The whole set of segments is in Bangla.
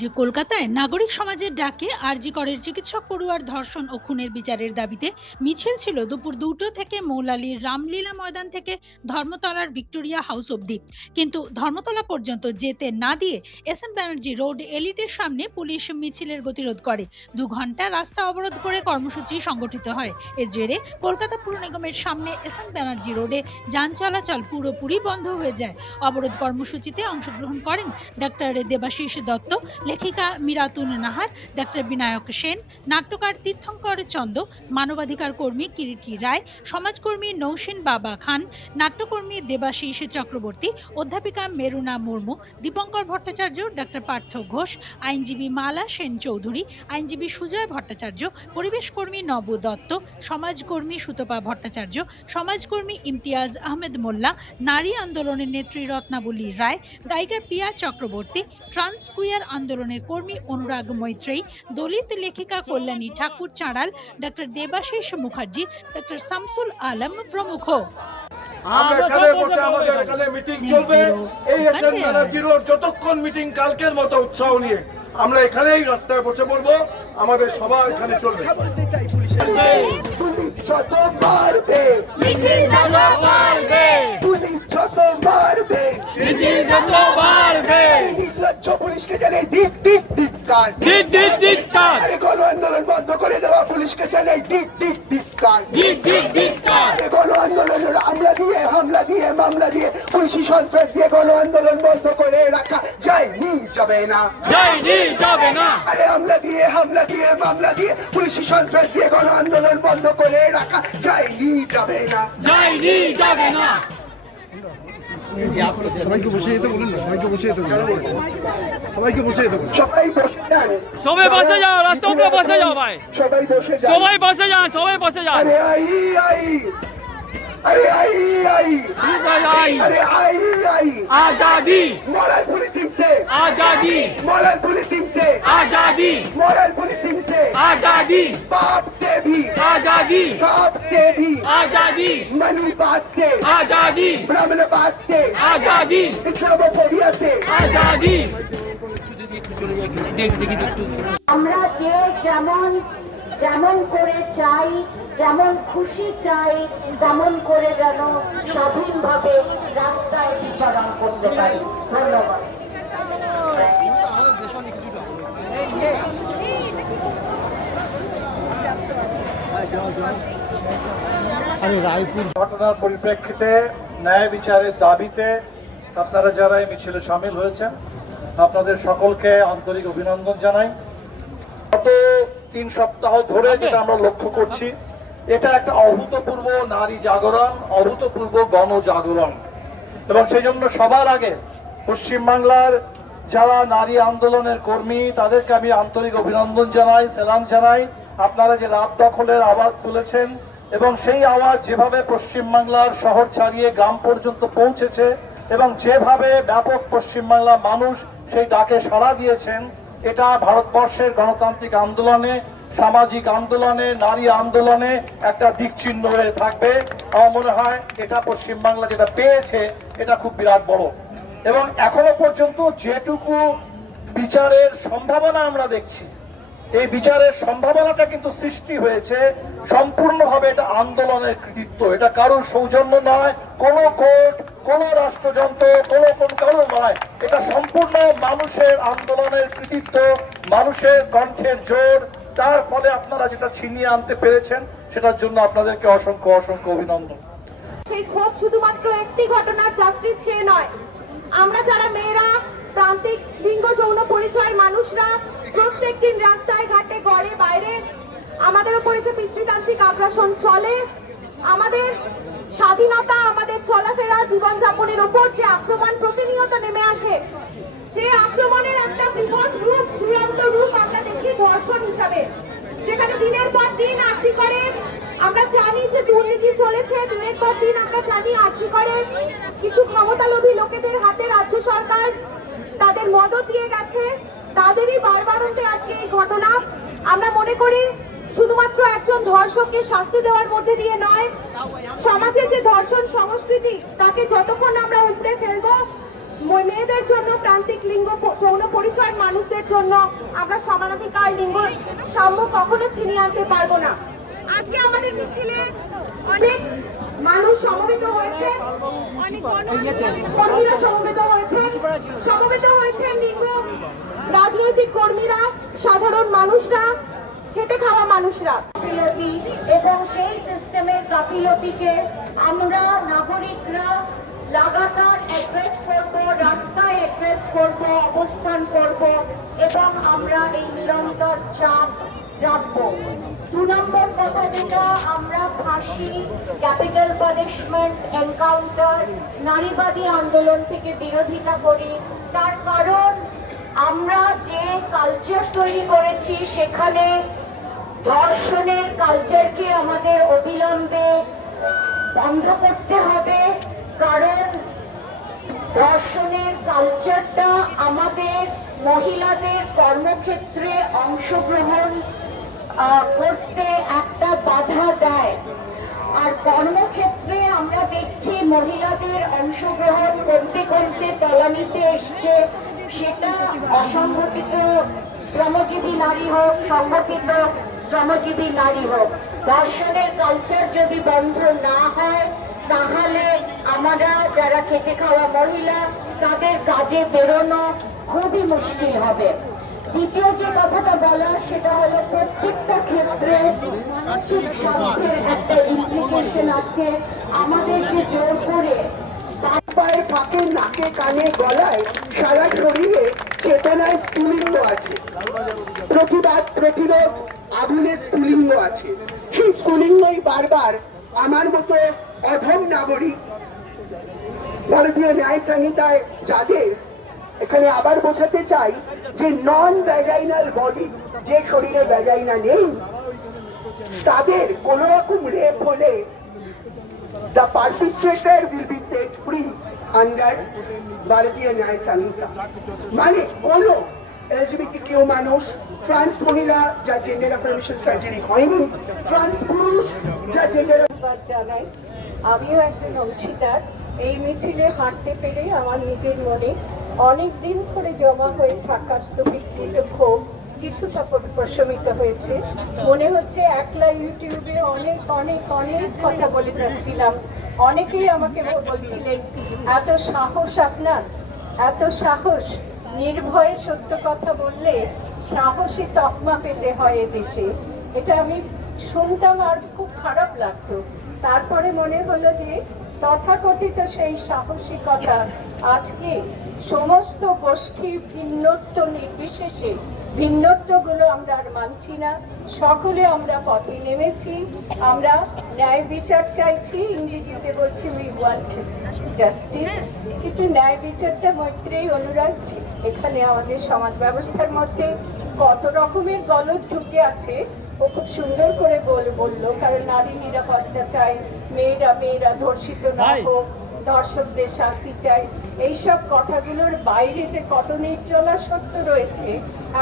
আজ কলকাতায় নাগরিক সমাজের ডাকে আরজি করের চিকিৎসক পড়ুয়ার ধর্ষণ ও খুনের বিচারের দাবিতে মিছিল ছিল দুপুর দুটো থেকে মৌলালির রামলীলা ময়দান থেকে ধর্মতলার ভিক্টোরিয়া হাউস অবধি। কিন্তু ধর্মতলা পর্যন্ত যেতে না দিয়ে এস এম ব্যানার্জি রোড এলিটের সামনে পুলিশ মিছিলের গতিরোধ করে। দু ঘণ্টা রাস্তা অবরোধ করে কর্মসূচি সংগঠিত হয়। এর জেরে কলকাতা পুর নিগমের সামনে এস এম ব্যানার্জি রোডে যান চলাচল পুরোপুরি বন্ধ হয়ে যায়। অবরোধ কর্মসূচিতে অংশগ্রহণ করেন ডাক্তার দেবাশিস দত্ত লেখিকা মিরাতুন নাহার, ডাক্তার বিনায়ক সেন, নাট্যকার তীর্থঙ্কর চন্দ, মানবাধিকার কর্মী কিরিটি রায়, সমাজকর্মী নৌসেন বাবা খান, নাট্যকর্মী দেবাশিস চক্রবর্তী, অধ্যাপিকা মেরুনা মুর্মু, দীপঙ্কর ভট্টাচার্য, ডাক্তার পার্থ ঘোষ, আইনজীবী মালা সেন চৌধুরী, আইনজীবী সুজয় ভট্টাচার্য পরিবেশ কর্মী নব দত্ত, সমাজকর্মী সুতপা ভট্টাচার্য, সমাজকর্মী ইমতিয়াজ আহমেদ মোল্লা, নারী আন্দোলনের নেত্রী রত্নাবলী রায়, গায়িকা পিয়া চক্রবর্তী ট্রান্স কুইয়ার আন্দোলনের কর্মী অনুরাগ মৈত্রেয়ী দলিত লেখিকা কল্যাণী ঠাকুর চাঁড়াল ডক্টর দেবাশিস মুখার্জি ডক্টর শামসুল আলম প্রমুখ। আমরা এখানে বসে আমাদের এখানে মিটিং চলবে। এই এসএন ব্যানার্জিরও যতক্ষণ মিটিং কালকের মতো উৎসাহ নিয়ে আমরা এখানেই রাস্তায় বসে পড়ব। আমাদের সবার এখানে চলবে। বলতে চাই পুলিশের পুলিশ যত মারবে পুলিশ যত মারবে দিক ধিক্কার আরে গণ আন্দোলন বন্ধ করে দেওয়া পুলিশকে জানাই দিক দিক ধিক্কার আরে গণ আন্দোলনের হামলা দিয়ে হামলা দিয়ে মামলা দিয়ে পুলিশি সন্ত্রাস দিয়ে গণ আন্দোলন বন্ধ করে রাখা যায়নি যাবে না। আরে হামলা দিয়ে হামলা দিয়ে মামলা দিয়ে পুলিশি সন্ত্রাস দিয়ে গণ আন্দোলন বন্ধ করে রাখা যায়নি যাবে না। সবাইকে বসে যেতে বলুন না সবাইকে বসে যেতে বলুন সবাইকে বসে যেতে বলুন সবাই বসে যান সবাই বসে যাও রাস্তা উপরে বসে যাও ভাই সবাই বসে যান সবাই বসে যান সবাই বসে যান अरे आई आई अरे आई आई आई अरे आई आई आजादी मॉरल पुलिसिंग से आजादी मॉरल पुलिसिंग से आजादी मॉरल पुलिसिंग से आजादी बाप से भी आजादी बाप से भी आजादी मनुवाद से आजादी ब्राह्मणवाद से आजादी इस्लामोफोबिया से आजादी আমরা যে যেমন যেমন করে চাই যেমন খুশি চাই তেমন করে যেন স্বাধীনভাবে রাস্তায় বিচরণ করতে পারি ধন্যবাদ ঘটনার পরিপ্রেক্ষিতে ন্যায় বিচারের দাবিতে আপনারা যারা এই মিছিলে সামিল হয়েছেন আপনাদের সকলকে আন্তরিক অভিনন্দন জানাই। গত তিন সপ্তাহ ধরে যেটা আমরা লক্ষ্য করছি এটা একটা অভূতপূর্ব নারী জাগরণ অভূতপূর্ব গণজাগরণ। এবং সেই জন্য সবার আগে পশ্চিমবাংলার যারা নারী আন্দোলনের কর্মী তাদেরকে আমি আন্তরিক অভিনন্দন জানাই সেলাম জানাই। আপনারা যে রাত দখলের আওয়াজ তুলেছেন এবং সেই আওয়াজ যেভাবে পশ্চিমবাংলার শহর ছাড়িয়ে গ্রাম পর্যন্ত পৌঁছেছে এবং যেভাবে ব্যাপক পশ্চিমবাংলার মানুষ সেই ডাকে সাড়া দিয়েছেন, এটা ভারতবর্ষের গণতান্ত্রিক আন্দোলনে, সামাজিক আন্দোলনে, নারী আন্দোলনে একটা দিক চিহ্ন হয়ে থাকবে। আমার মনে হয় এটা পশ্চিমবাংলা যেটা পেয়েছে, এটা খুব বিরাট বড়। এবং এখনও পর্যন্ত যেটুকু বিচারের সম্ভাবনা আমরা দেখছি এই বিচারের সম্ভাবনাটা কিন্তু সৃষ্টি হয়েছে, সম্পূর্ণভাবে এটা আন্দোলনের কৃতিত্ব। এটা কারোর সৌজন্য নয়, কোন কোর্ট, কোন রাষ্ট্রযন্ত্র, কোন কোন কারও নয়। এটা সম্পূর্ণ মানুষের আন্দোলনের কৃতিত্ব, মানুষের কণ্ঠের জোর। তার ফলে আপনারা যেটা ছিনিয়ে আনতে পেরেছেন, সেটার জন্য আপনাদেরকে অসংখ্য অসংখ্য অভিনন্দন। সেই ক্ষোভ শুধুমাত্র একটি ঘটনার জাস্টিস চেয়ে নয় আমরা যারা মেয়েরা, প্রান্তিক লিঙ্গ যৌন পরিচয় মানুষরা প্রত্যেক দিন রাস্তায়, ঘাটে ঘরে বাইরে আমাদের উপরে যে পিতৃতান্ত্রিক আগ্রাসন চলে, আমাদের স্বাধীনতা, আমাদের চলাফেরা, জীবনযাপনের উপর যে আক্রমণ প্রতিনিয়ত নেমে আসে, সে আক্রমণের একটা বৃহৎ রূপ চূড়ান্ত রূপ আমরা দেখি বর্ষণ হিসাবে। যেখানে দিনের পর দিন আছি করে আমরা জানি যে দুর্নীতি চলেছে দিনের পর দিন আমরা জানি আর্জি করে কিছু ক্ষমতালোভী লোকেদের হাতে রাজ্য সরকার তাদের মদত দিয়ে গেছে। তাদেরই বারবারন্তে আজকে এই ঘটনা। আমরা মনে করি শুধুমাত্র একজন ধর্ষককে শাস্তি দেওয়ার মধ্যে দিয়ে নয়, সমাজের যে ধর্ষণ সংস্কৃতি, তাকে যতক্ষণ আমরা উপড়ে ফেলব মেয়েদের জন্য, প্রান্তিক লিঙ্গ যৌন পরিচয়ের মানুষদের জন্য আমরা সমানাধিকার, লিঙ্গ সাম্য কখনো ছিনিয়ে আনতে পারব না। আজকে আমাদের মিছিলে অনেক মানুষ সমবেত হয়েছে। অনেক কর্মীরা সমবেত হয়েছে। সমবেত হয়েছে লিঙ্গ রাজনৈতিক কর্মীরা সাধারণ মানুষরা খেটে খাওয়া মানুষরা। গাফিলতি এবং সেই সিস্টেমের গাফিলতিকে আমরা নাগরিকরা লাগাতার অ্যাড্রেস করব রাস্তায় অ্যাড্রেস করব অবস্থান করব এবং আমরা এই নিরন্তর চাপ রাখব। দু নম্বর কথা যেটা আমরা ফাঁসি ক্যাপিটাল পানিশমেন্ট এনকাউন্টার নারীবাদী আন্দোলন থেকে বিরোধিতা করি। তার কারণ আমরা যে কালচার তৈরি করেছি, সেখানে ধর্ষণের কালচারকে আমাদের অবিলম্বে বন্ধ করতে হবে। কারণ ধর্ষণের কালচারটা আমাদের মহিলাদের কর্মক্ষেত্রে অংশগ্রহণ করতে একটা বাধা দেয়। আর কর্মক্ষেত্রে আমরা দেখছি মহিলাদের অংশগ্রহণ করতে করতে তলানিতে এসছে। সেটা অসংগঠিত শ্রমজীবী নারী হোক, সংগঠিত শ্রমজীবী নারী হোক। ধর্ষণের কালচার যদি বন্ধ না হয়, তাহলে আমরা যারা খেটে খাওয়া মহিলা, তাদের কাজে বেরোনো খুবই মুশকিল হবে। দ্বিতীয় যে কথাটা বলা, সেটা হলো প্রত্যেকটা ক্ষেত্রে মানসিক স্বাস্থ্যের একটা ইমপ্লিকেশন আছে। আমাদের যে জোর করে পায়ে ফাঁকে নাকে কানে গলায় সারা শরীরে চেতনায় স্ফুলিঙ্গ আছে। প্রতিবাদ, প্রতিরোধ, আগুনে স্ফুলিঙ্গ আছে। সেই স্ফুলিঙ্গই বারবার আমার মতো অধম নাগরিক, ভারতীয় ন্যায় সংহিতায় যাদের এখানে আবার বোঝাতে চাই যে নন ভ্যাজাইনাল বডি যে শরীরে ভ্যাজাইনা নেই, তাদের কোন রকম রেপ হলে the perpetrator will be set free under Bharatiya Nyaya Sanhita. মানে কোন এলজিবিটি কেউ মানুষ ট্রান্স মহিলা যার জেন্ডার অ্যাফার্মেশন সার্জারি হয়নি ট্রান্স পুরুষ যার জেন্ডার আমিও একজন অংশীদার। এই মিছিলে হাঁটতে পেরে আমার নিজের মনে অনেক দিন ধরে জমা হয়ে থাকা স্থগিত ক্ষোভ কিছুটা প্রশমিত হয়েছে। মনে হচ্ছে একলা ইউটিউবে অনেক অনেক অনেক কথা বলে যাচ্ছিলাম। অনেকেই আমাকে বলছিলেন, এত সাহস আপনার? এত সাহস? নির্ভয়ে সত্য কথা বললে সাহসী তকমা পেতে হয় এ দেশে এটা আমি শুনতাম আর খুব খারাপ লাগতো। তারপরে মনে হলো যে তথাকথিত সেই সাহসিকতা আজকে সমস্ত গোষ্ঠী ভিন্নত্ব নির্বিশেষে, ভিন্নত্বগুলো আমরা আর মানছি না। সকলে আমরা পথে নেমেছি। আমরা ন্যায় বিচার চাইছি। ইংরেজিতে বলছি উই ওয়ান্ট জাস্টিস কিন্তু ন্যায় বিচারটা মৈত্রেয়ী অনুরাগ। এখানে আমাদের সমাজ ব্যবস্থার মধ্যে কত রকমের গলদ ঢুকে আছে। ও খুব সুন্দর করে বল, বলল, কারণ নারী নিরাপত্তা চাই। মেয়েরা মেয়েরা ধর্ষিত না হোক দর্শকদের শাস্তি চাই। এইসব কথাগুলোর বাইরে যে কত নির্জলা সত্য রয়েছে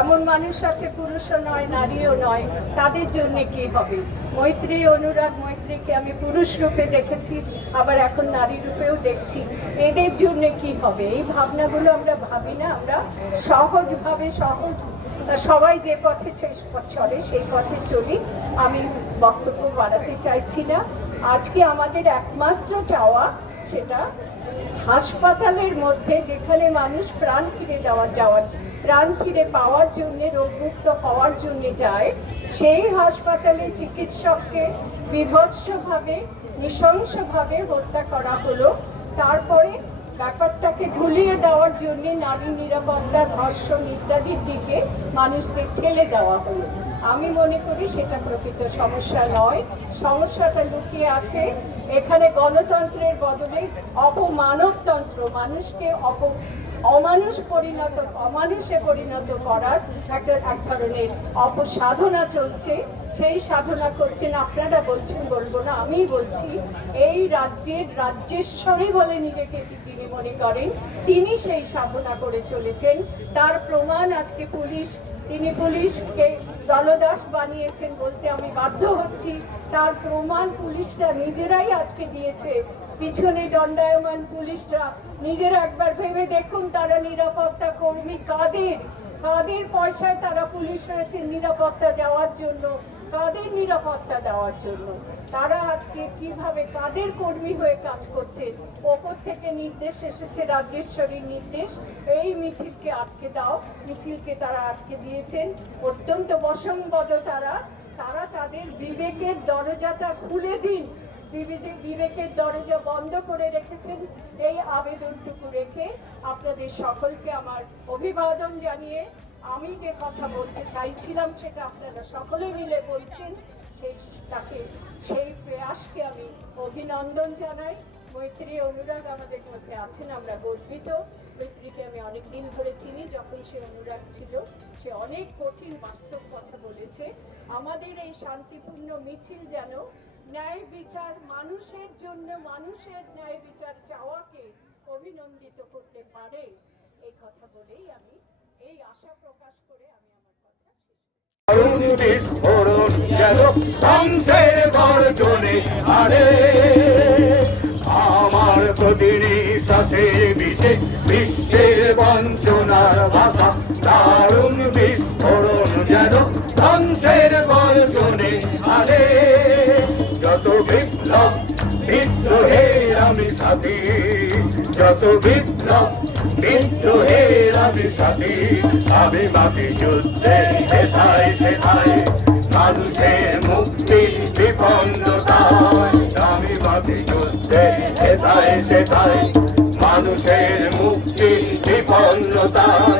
এমন মানুষ আছে পুরুষও নয় নারীও নয় তাদের জন্য কি হবে? মৈত্রী অনুরাগ মৈত্রীকে আমি পুরুষ রূপে দেখেছি আবার এখন নারী রূপেও দেখছি। এদের জন্য কি হবে? এই ভাবনাগুলো আমরা ভাবি না আমরা সহজভাবে সহজ সবাই যে পথে চলে সেই পথে চলি। আমি বক্তব্য বাড়াতে চাইছি না। আজকে আমাদের একমাত্র চাওয়া সেটা হাসপাতালের মধ্যে যেখানে মানুষ প্রাণ ফিরে যাওয়ার যাওয়ার, প্রাণ ফিরে পাওয়ার জন্য রোগমুক্ত হওয়ার জন্য যায়, সেই হাসপাতালে চিকিৎসককে বিভৎসভাবে, নৃশংসভাবে হত্যা করা হলো। তারপরে ব্যাপারটাকে ঢুলিয়ে দেওয়ার জন্য নারী নিরাপত্তা, ধর্ষণ ইত্যাদির দিকে মানুষকে ঠেলে দেওয়া হলো। আমি মনে করি সেটা প্রকৃত সমস্যা নয়। সমস্যাটা লুকিয়ে আছে। এখানে গণতন্ত্রের বদলে অপমানবতন্ত্র, মানুষকে অপ অমানুষ পরিণত, অমানুষে পরিণত করার একটা এক ধরনের অপসাধনা চলছে। সেই সাধনা করছেন, আপনারা বলছেন, বলব না আমি বলছি, এই রাজ্যের রাজ্যেশ্বরী বলে নিজেকে তিনি মনে করেন। তিনি সেই সাধনা করে চলেছেন। তার প্রমাণ আজকে পুলিশ, তিনি পুলিশকে দলদাস বানিয়েছেন বলতে আমি বাধ্য হচ্ছি। তার প্রমাণ পুলিশরা নিজেরাই আজকে দিয়েছে। পিছনে দণ্ডায়মান পুলিশরা নিজেরা একবার ভেবে দেখুন তারা নিরাপত্তা কর্মী কাদের? কাদের পয়সায় তারা পুলিশ হয়েছে নিরাপত্তা দেওয়ার জন্য? কাদের নিরাপত্তা দেওয়ার জন্য? তারা আজকে কীভাবে কাদের কর্মী হয়ে কাজ করছে? ওপর থেকে নির্দেশ এসেছে রাজ্যেশ্বরীর নির্দেশ। এই মিছিলকে আটকে দাও। মিছিলকে তারা আটকে দিয়েছেন। অত্যন্ত বসংবদ তারা। তারা তাদের বিবেকের দরজাটা খুলে দিন। বিবেকের দরজা বন্ধ করে রেখেছেন। এই আবেদনটুকু রেখে আপনাদের সকলকে আমার অভিবাদন জানিয়ে আমি যে কথা বলতে চাইছিলাম সেটা আপনারা সকলে মিলে বলছেন। সেই তাকে সেই প্রয়াসকে আমি অভিনন্দন জানাই। মৈত্রী অনুরাগ আমাদের মধ্যে আছেন, আমরা গর্বিত। মৈত্রীকে আমি অনেক দিন ধরে চিনি, যখন সে অনুরাগ ছিল, সে অনেক কঠিন বাস্তব কথা বলেছে। আমাদের এই শান্তিপূর্ণ মিছিল যেন ন্যায় বিচার মানুষের জন্য, মানুষের ন্যায় বিচার চাওয়াকে অভিনন্দিত করতে পারে। এই কথা বলেই আমি এই আশা প্রকাশ করে আমি আমার কথা শেষ আমার প্রতিনিশ্বাসে বিষে বিশ্বের বঞ্চনার ভাষা, দারুণ বিস্ফোরণ যেন ধ্বংসের গর্জনে আরে বিপ্লব বিদ্রোহের আমি সাথী। যত বিপ্লব বিদ্রোহের আমি সাথী। আমি মাটি যুদ্ধে সেথায় সেথায়। মানুষের মুক্তি বিপন্নতায়। আমি মাটি যুদ্ধে সেথায় সেথায়। মানুষের মুক্তি বিপন্নতায়।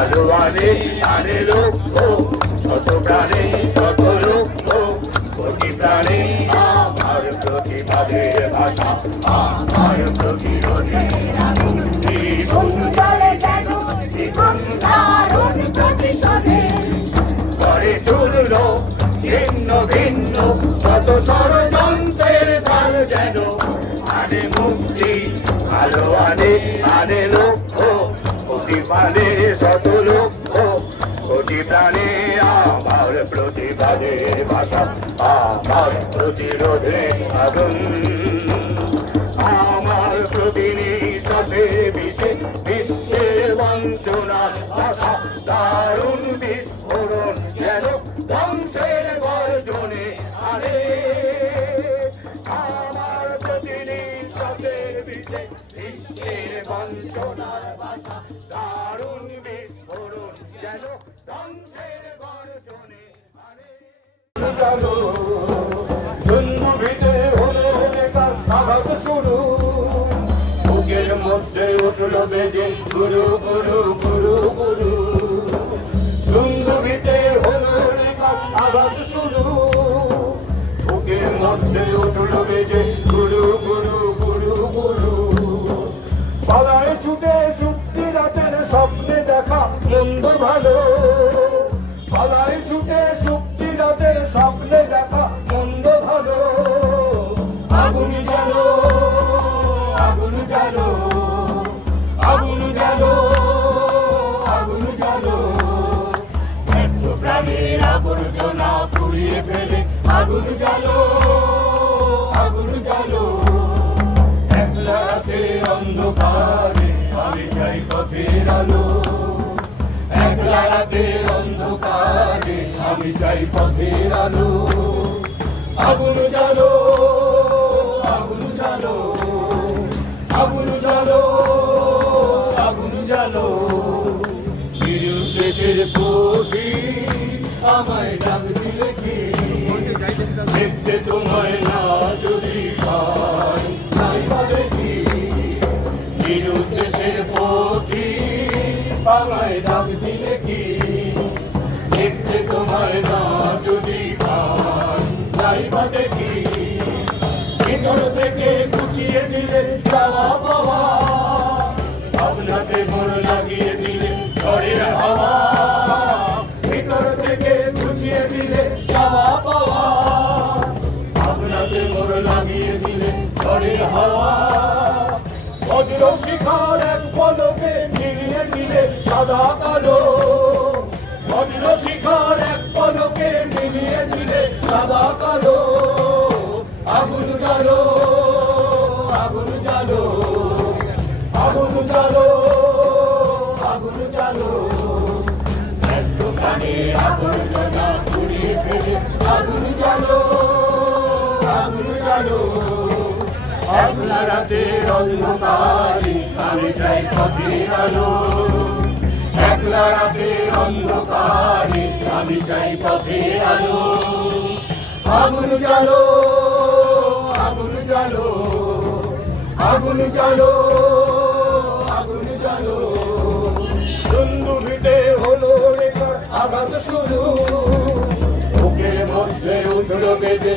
আলো আনে লক্ষ্য শত প্রাণে শত লক্ষ কোটি প্রাণে আমার প্রতিবাদের ভাষা, আমার প্রতিরোধে করে চুরল, ভিন্ন ভিন্ন মুক্তি ভালো আনে আনে লক্ষ্য প্রাণে শত কোটি প্রাণে আমার প্রতিবাদে ভাষা আমার প্রতিরোধে আগুন। আমার প্রতিনিশ্বাসে বিশ্বে বিশ্বের বঞ্চনার ভাষা দারুণ বিস্ফোরণ যেন ধ্বংসের গর্জনে আরে আমার বিশ্বে বঞ্চনার ধ্বংসের গর্জনে জন্মভিতে হলো বেকার আঘাত শুরু। বুকের মধ্যে উঠল বেজে, গুরু গুরু গুরু গুরু। জন্মভিতে হলো বেকার আঘাত শুরু। বুকের মধ্যে উঠল বেজে, গুরু গুরু আলো একলা রাতের অন্ধকারে আমি চাই পথের আলো আগুন জানো আগুন জানো আগুন জানো আগুন জানো। নিরুদ্দেশের প্রতি আমায় ডাক দিলে কি দেখতে তোমায় না যদি কি আমায় ডাক দিলে কি দেখতে তোমার না যদি যাই বা দেখি ভিতর থেকে খুঁচিয়ে দিলে চাওয়া পাওয়া ভাবনাতে মন লাগিয়ে দিলে ঝড়ের হাওয়া ভিতর থেকে খুঁচিয়ে দিলে চাওয়া পাওয়া ভাবনাতে মন লাগিয়ে দিলে ঝড়ের হাওয়া বজ্র শিখার কালো বজ্র শিখার এক পলকে মিলিয়ে দিলে সাদা কালো। আগুন জালো আগুন জালো আগুন জালো আগুন জালো আগুন জ্বালা, পুড়িয়ে আগুন জালো আগুন জালো রাতের অন্ধকারে আমি চাই পথের আলো। একলা রাতের অন্ধকারে আমি চাই পথের আলো আগুন জ্বালো আগুন জ্বালো আগুন জ্বালো আগুন জ্বালো বন্ধু ভিটে হলো আঘাত শুরু বুকের মধ্যে উঠল বেঁধে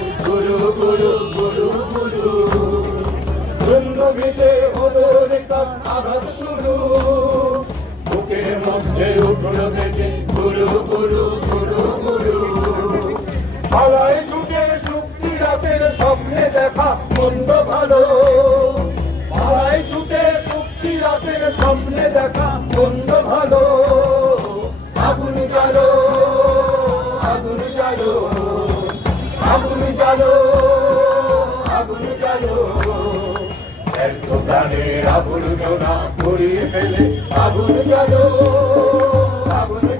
আগুন ফেলে আগুন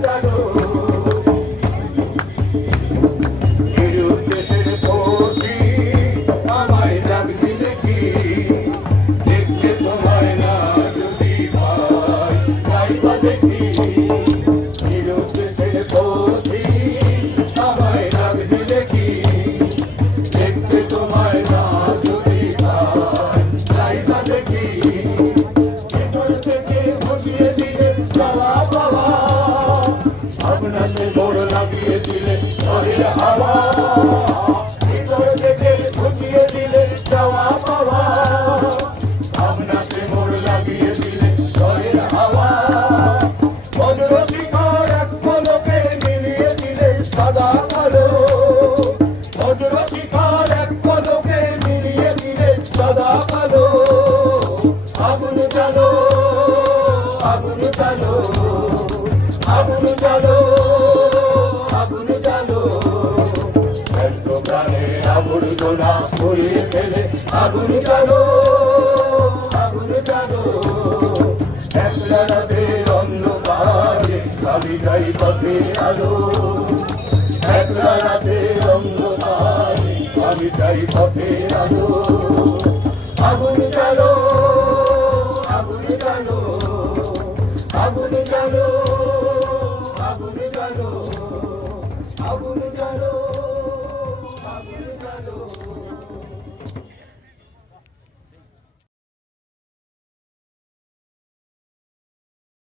আপনাকে বড় লাগিয়ে দিলে ঘরের হাওয়া ভিতর থেকে বুঝিয়ে দিলে যাওয়া পাওয়া। পুড়িয়ে ফেলে। আগুন জ্বালো আগুন জ্বালো। একলা রাতের অন্ধকারে খালি যাই পথে আলো। একলা রাতের অন্ধকারে খালি যাই পথে আলো। আগুন